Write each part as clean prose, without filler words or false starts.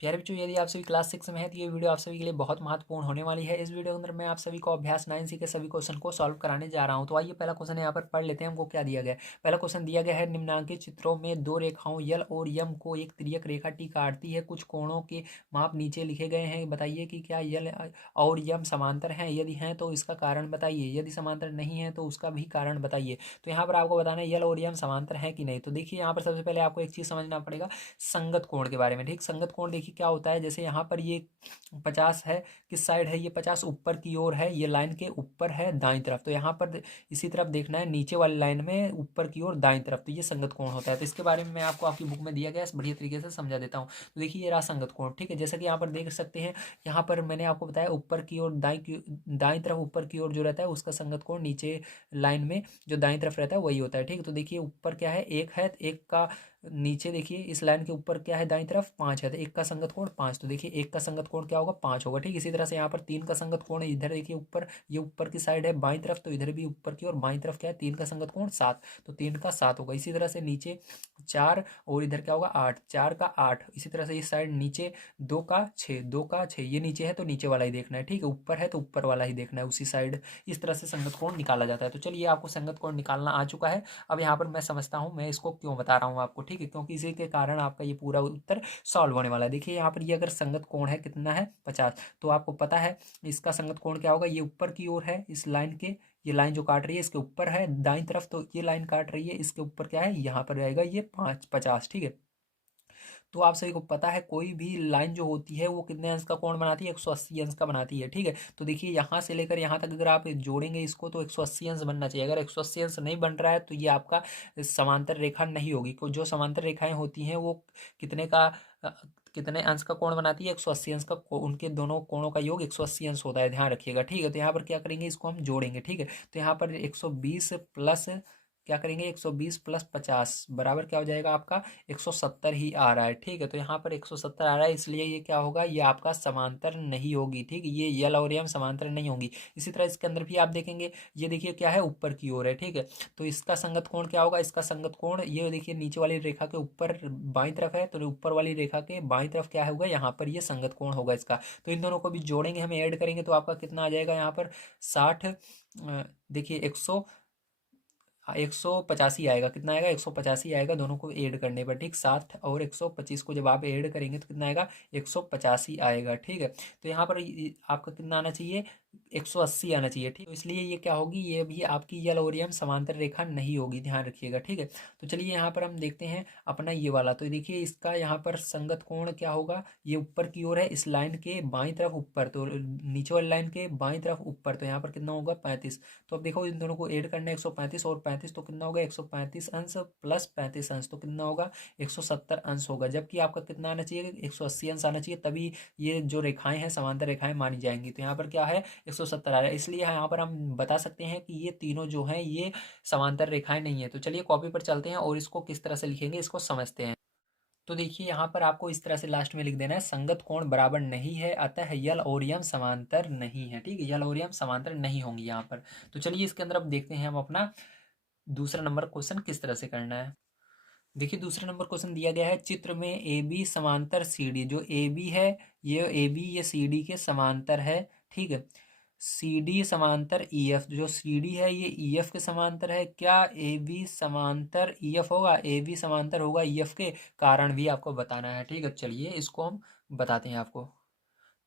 प्यारे बच्चों, यदि आप सभी क्लास 6 में है तो ये वीडियो आप सभी के लिए बहुत महत्वपूर्ण होने वाली है। इस वीडियो के अंदर मैं आप सभी को अभ्यास 9C के सभी क्वेश्चन को सॉल्व कराने जा रहा हूं। तो आइए पहला क्वेश्चन यहाँ पर पढ़ लेते हैं। हमको क्या दिया गया है। पहला क्वेश्चन दिया गया है, निम्नांकित चित्रों में दो रेखाओं यल और यम को एक तिर्यक रेखा टी काटती है। कुछ कोणों के माप नीचे लिखे गए हैं। बताइए कि क्या यल और यम समांतर हैं। यदि हैं तो इसका कारण बताइए। यदि समांतर नहीं है तो उसका भी कारण बताइए। तो यहाँ पर आपको बताना है यल और यम समांतर है कि नहीं। तो देखिए यहाँ पर सबसे पहले आपको एक चीज समझना पड़ेगा संगत कोण के बारे में। ठीक, संगत कोण देखिए क्या होता है। जैसे यहाँ पर ये 50 है, किस साइड है, ये 50 ऊपर की ओर है, ये लाइन के ऊपर है दाईं तरफ। तो यहाँ पर इसी तरफ देखना है, नीचे वाली लाइन में ऊपर की ओर दाईं तरफ। तो ये संगत कोण होता है। तो इसके बारे में मैं आपको आपकी बुक में दिया गया है, बढ़िया तरीके से समझा देता हूँ। तो देखिए ये रहा संगत कोण। ठीक है, जैसा कि यहाँ पर देख सकते हैं, यहाँ पर मैंने आपको बताया ऊपर की ओर दाईं तरफ ऊपर की ओर जो रहता है उसका संगत कोण नीचे लाइन में जो दाईं तरफ रहता है वही होता है। ठीक है, तो देखिए ऊपर क्या है, एक है, एक का नीचे देखिए इस लाइन के ऊपर क्या है दाईं तरफ 5 है, तो एक का संगत कोण 5। तो देखिए एक का संगत कोण क्या होगा, 5 होगा। ठीक, इसी तरह से यहाँ पर 3 का संगत कोण है। इधर देखिए ऊपर, ये ऊपर की साइड है बाईं तरफ, तो इधर भी ऊपर की और बाईं तरफ क्या है, 3 का संगत कोण 7, तो 3 का 7 होगा। इसी तरह से नीचे 4 और इधर क्या होगा 8, 4 का 8। इसी तरह से इस साइड नीचे 2 का 6, 2 का 6, ये नीचे है तो नीचे वाला ही देखना है। ठीक है, ऊपर है तो ऊपर वाला ही देखना है उसी साइड। इस तरह से संगत कोण निकाला जाता है। तो चलिए आपको संगत कोण निकालना आ चुका है। अब यहाँ पर मैं समझता हूँ मैं इसको क्यों बता रहा हूँ आपको। ठीक है, क्योंकि इसी के कारण आपका ये पूरा उत्तर सॉल्व होने वाला है। देखिए यहाँ पर ये अगर संगत कोण है कितना है 50, तो आपको पता है इसका संगत कोण क्या होगा। ये ऊपर की ओर है इस लाइन के, ये लाइन जो काट रही है इसके ऊपर है दाईं तरफ, तो ये लाइन काट रही है इसके ऊपर क्या है, यहाँ पर रहेगा ये 50। ठीक है, तो आप सभी को पता है कोई भी लाइन जो होती है वो कितने अंश का कोण बनाती है, 180 अंश का बनाती है। ठीक है, तो देखिए यहाँ से लेकर यहाँ तक अगर आप जोड़ेंगे इसको तो 180 अंश बनना चाहिए। अगर 180 अंश नहीं बन रहा है तो ये आपका समांतर रेखा नहीं होगी। जो समांतर रेखाएं होती हैं वो कितने का अ, कितने अंश का कोण बनाती है, 180 अंश का। उनके दोनों कोणों का योग 180 अंश होता है, ध्यान रखिएगा। ठीक है, तो यहाँ पर क्या करेंगे, इसको हम जोड़ेंगे। ठीक है, तो यहाँ पर 120 प्लस क्या करेंगे, 120 प्लस 50 बराबर क्या हो जाएगा आपका 170 ही आ रहा है। ठीक है, तो यहाँ पर 170 आ रहा है, इसलिए ये क्या होगा, ये आपका समांतर नहीं होगी। ठीक है, ये यल और यम समांतर नहीं होंगी। इसी तरह इसके अंदर भी आप देखेंगे, ये देखिए क्या है, ऊपर की ओर है। ठीक है, तो इसका संगत कोण क्या होगा, इसका संगत कोण ये देखिए नीचे वाली रेखा के ऊपर बाईं तरफ है, तो ऊपर वाली रेखा के बाईं तरफ क्या होगा, यहाँ पर ये संगत कोण होगा इसका। तो इन दोनों को भी जोड़ेंगे, हम ऐड करेंगे तो आपका कितना आ जाएगा यहाँ पर 60। देखिए 185 आएगा। कितना आएगा, 185 आएगा दोनों को ऐड करने पर। ठीक, 60 और 125 को जब आप ऐड करेंगे तो कितना आएगा, 185 आएगा। ठीक है, तो यहाँ पर आपका कितना आना चाहिए, 180 आना चाहिए। ठीक, तो इसलिए ये क्या होगी, ये भी आपकी यल और यम समांतर रेखा नहीं होगी, ध्यान रखिएगा। ठीक है, तो चलिए यहाँ पर हम देखते हैं अपना ये वाला। तो देखिए इसका यहाँ पर संगत कोण क्या होगा, ये ऊपर की ओर है इस लाइन के बाईं तरफ ऊपर, तो नीचे वाली लाइन के बाईं तरफ ऊपर, तो यहाँ पर कितना होगा 35। तो अब देखो इन दोनों को ऐड करना है, 135 और 35 तो कितना होगा, 135 अंश प्लस 35 अंश तो कितना होगा, 170 अंश होगा। जबकि आपका कितना आना चाहिए, 180 अंश आना चाहिए, तभी ये जो रेखाएं हैं समांतर रेखाएं मानी जाएंगी। तो यहाँ पर क्या है, 170 आ रहा है, इसलिए यहाँ पर हम बता सकते हैं कि ये तीनों जो हैं ये समांतर रेखाएं नहीं है। तो चलिए कॉपी पर चलते हैं और इसको किस तरह से लिखेंगे इसको समझते हैं। तो देखिए यहाँ पर आपको इस तरह से लास्ट में लिख देना है, संगत कोण बराबर नहीं है, अतः यल और यम समांतर नहीं है। ठीक है, यल और यम समांतर नहीं होंगी यहाँ पर। तो चलिए इसके अंदर अब देखते हैं हम अपना दूसरा नंबर क्वेश्चन किस तरह से करना है। देखिए दूसरा नंबर क्वेश्चन दिया गया है, चित्र में ए बी समांतर सी डी। जो ए बी है, ये ए बी ये सी डी के समांतर है। ठीक है, सी डी समांतर ई एफ, जो सी डी है ये ई एफ के समांतर है। क्या ए बी समांतर ई एफ होगा, ए बी समांतर होगा ई एफ के, कारण भी आपको बताना है। ठीक है, चलिए इसको हम बताते हैं आपको।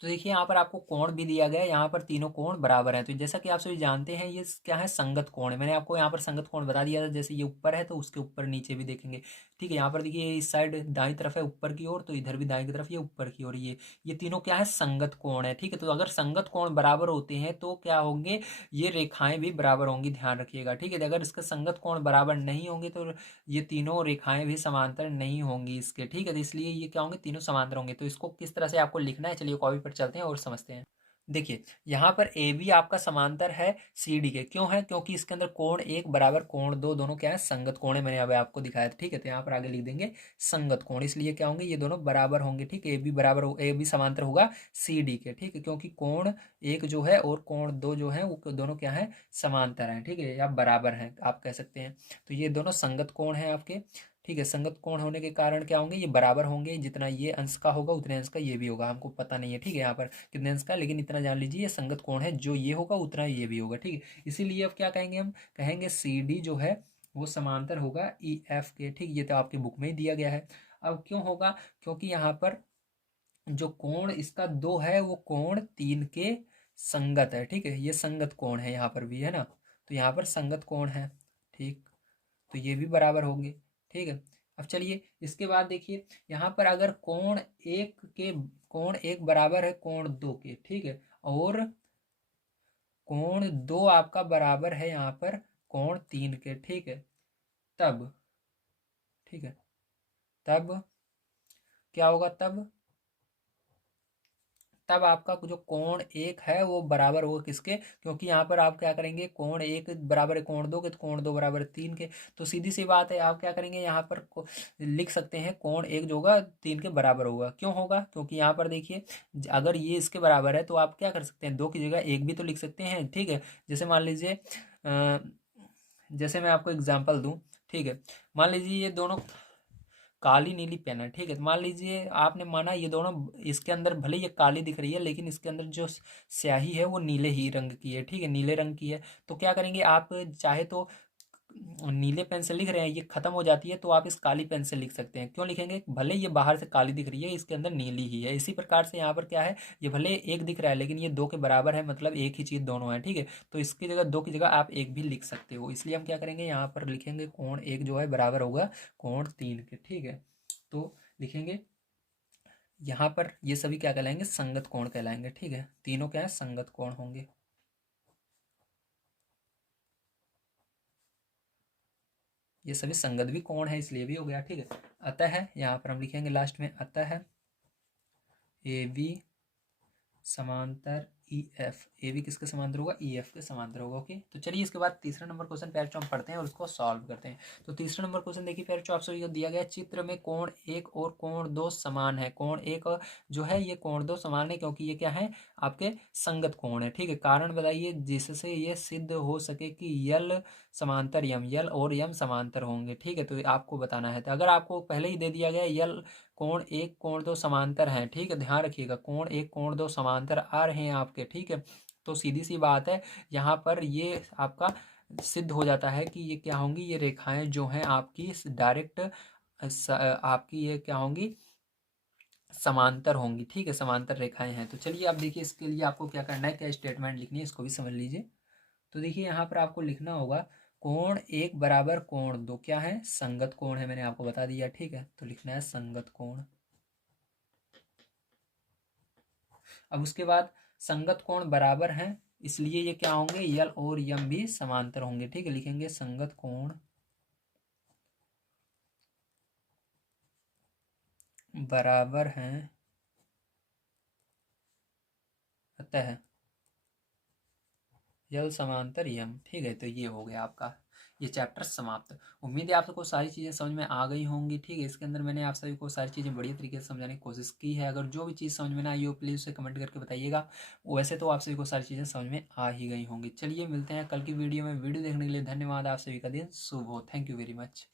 तो देखिए यहाँ पर आपको कोण भी दिया गया है, यहाँ पर तीनों कोण बराबर हैं। तो जैसा कि आप सभी जानते हैं ये क्या है, संगत कोण है। मैंने आपको यहाँ पर संगत कोण बता दिया था, जैसे ये ऊपर है तो उसके ऊपर नीचे भी देखेंगे। ठीक है, यहाँ पर देखिए इस साइड दाईं तरफ है ऊपर की ओर, तो इधर भी दाईं की तरफ ये ऊपर की ओर, ये तीनों क्या है, संगत कोण है। ठीक है, तो अगर संगत कोण बराबर होते हैं तो क्या होंगे, ये रेखाएं भी बराबर होंगी, ध्यान रखिएगा। ठीक है, अगर इसका संगत कोण बराबर नहीं होंगे तो ये तीनों रेखाएं भी समांतर नहीं होंगी इसके। ठीक है, तो इसलिए ये क्या होंगे, तीनों समांतर होंगे। तो इसको किस तरह से आपको लिखना है, चलिए कॉपी पर चलते हैं और समझते हैं। देखिए यहाँ पर ए बी आपका समांतर है सी डी के, क्यों है, क्योंकि इसके अंदर कोण एक बराबर कोण दो दोनों क्या है, संगत कोण है। मैंने अभी आपको दिखाया था। ठीक है, तो यहाँ पर आगे लिख देंगे संगत कोण, इसलिए क्या होंगे, ये दोनों बराबर होंगे। ठीक है, ए बी बराबर ए बी समांतर होगा सी डी के। ठीक है, क्योंकि कोण एक जो है और कोण दो जो है वो दोनों क्या है, समांतर हैं। ठीक है, या बराबर हैं आप कह सकते हैं। तो ये दोनों संगत कोण है आपके। ठीक है। संगत कोण होने के कारण क्या होंगे, ये बराबर होंगे, जितना ये अंश का होगा उतने अंश का ये भी होगा। हमको पता नहीं है, ठीक है, यहाँ पर कितने अंश का, लेकिन इतना जान लीजिए ये संगत कोण है, जो ये होगा उतना ये भी होगा, ठीक है। इसीलिए अब क्या कहेंगे, हम कहेंगे सी डी जो है वो समांतर होगा ई एफ के, ठीक। ये तो आपकी बुक में ही दिया गया है। अब क्यों होगा, क्योंकि यहाँ पर जो कोण इसका 2 है वो कोण 3 के संगत है, ठीक है। ये संगत कोण है, यहाँ पर भी है ना, तो यहाँ पर संगत कोण है, ठीक। तो ये भी बराबर होंगे, ठीक है। अब चलिए इसके बाद देखिए, यहाँ पर अगर कोण एक बराबर है कोण 2 के, ठीक है, और कोण 2 आपका बराबर है यहाँ पर कोण 3 के, ठीक है, तब, ठीक है, तब क्या होगा, तब आपका जो कोण एक है वो बराबर होगा किसके, क्योंकि यहाँ पर आप क्या करेंगे, कोण एक बराबर है कोण दो के, तो कोण दो बराबर है 3 के, तो सीधी सी बात है, आप क्या करेंगे यहाँ पर लिख सकते हैं कोण एक जो होगा 3 के बराबर होगा। क्यों होगा, क्योंकि यहाँ पर देखिए अगर ये इसके बराबर है तो आप क्या कर सकते हैं, 2 की जगह 1 भी तो लिख सकते हैं, ठीक है। जैसे मान लीजिए जैसे मैं आपको एग्जाम्पल दूँ, ठीक है, मान लीजिए ये दोनों काली नीली पेन है, ठीक है, तो मान लीजिए आपने माना ये दोनों, इसके अंदर भले ये काली दिख रही है लेकिन इसके अंदर जो स्याही है वो नीले ही रंग की है, ठीक है, नीले रंग की है। तो क्या करेंगे आप, चाहे तो नीले पेन से लिख रहे हैं, ये खत्म हो जाती है तो आप इस काली पेन से लिख सकते हैं। क्यों लिखेंगे, भले ये बाहर से काली दिख रही है इसके अंदर नीली ही है। इसी प्रकार से यहाँ पर क्या है, ये भले एक दिख रहा है लेकिन ये 2 के बराबर है, मतलब एक ही चीज़ दोनों है, ठीक है। तो इसकी जगह 2 की जगह आप एक भी लिख सकते हो, इसलिए हम क्या करेंगे यहाँ पर लिखेंगे कोण एक जो है बराबर होगा कोण 3 के, ठीक है। तो लिखेंगे यहाँ पर ये सभी क्या कहलाएंगे, संगत कोण कहलाएंगे, ठीक है। तीनों क्या है, संगत कोण होंगे। ये सभी संगत भी कोण है इसलिए भी हो गया, ठीक है। अतः यहाँ पर हम लिखेंगे लास्ट में, अतः ए बी समांतर ई एफ, ए बी किसके समांतर होगा, ई एफ के समांतर होगा, ओके। तो चलिए इसके बाद तीसरा नंबर क्वेश्चन प्यारे हम पढ़ते हैं और उसको सॉल्व करते हैं। तो तीसरा नंबर क्वेश्चन देखिए प्यारे आप सभी को दिया गया चित्र में कोण एक और कोण दो समान है। कोण एक जो है ये कोण दो समान है क्योंकि ये क्या है, आपके संगत कोण है, ठीक है। कारण बताइए जिससे ये सिद्ध हो सके कि यल समांतर यम, यल और यम समांतर होंगे, ठीक है। तो आपको बताना है, तो अगर आपको पहले ही दे दिया गया यल कोण एक कोण दो समांतर हैं, ठीक है, ध्यान रखिएगा, कोण एक कोण दो समांतर आ रहे हैं आपके, ठीक है। तो सीधी सी बात है, यहाँ पर ये आपका सिद्ध हो जाता है कि ये क्या होंगी, ये रेखाएं जो हैं आपकी डायरेक्ट आपकी ये क्या होंगी, समांतर होंगी, ठीक है, समांतर रेखाएं हैं। तो चलिए अब देखिए इसके लिए आपको क्या करना है, क्या स्टेटमेंट लिखनी है, इसको भी समझ लीजिए। तो देखिए यहाँ पर आपको लिखना होगा कोण एक बराबर कोण दो क्या है, संगत कोण है, मैंने आपको बता दिया, ठीक है। तो लिखना है संगत कोण। अब उसके बाद संगत कोण बराबर हैं इसलिए ये क्या होंगे, यल और यम भी समांतर होंगे, ठीक है। लिखेंगे संगत कोण बराबर हैं अतः यल समांतर यम, ठीक है। तो ये हो गया आपका ये चैप्टर समाप्त। उम्मीद है आप सबको सारी चीज़ें समझ में आ गई होंगी, ठीक है। इसके अंदर मैंने आप सभी को सारी चीज़ें बढ़िया तरीके से समझाने की कोशिश की है। अगर जो भी चीज़ समझ में ना आई हो प्लीज़ उसे कमेंट करके बताइएगा। वैसे तो आप सभी को सारी चीज़ें समझ में आ ही गई होंगी। चलिए मिलते हैं कल की वीडियो में। वीडियो देखने के लिए धन्यवाद। आप सभी का दिन शुभ हो। Thank you very much.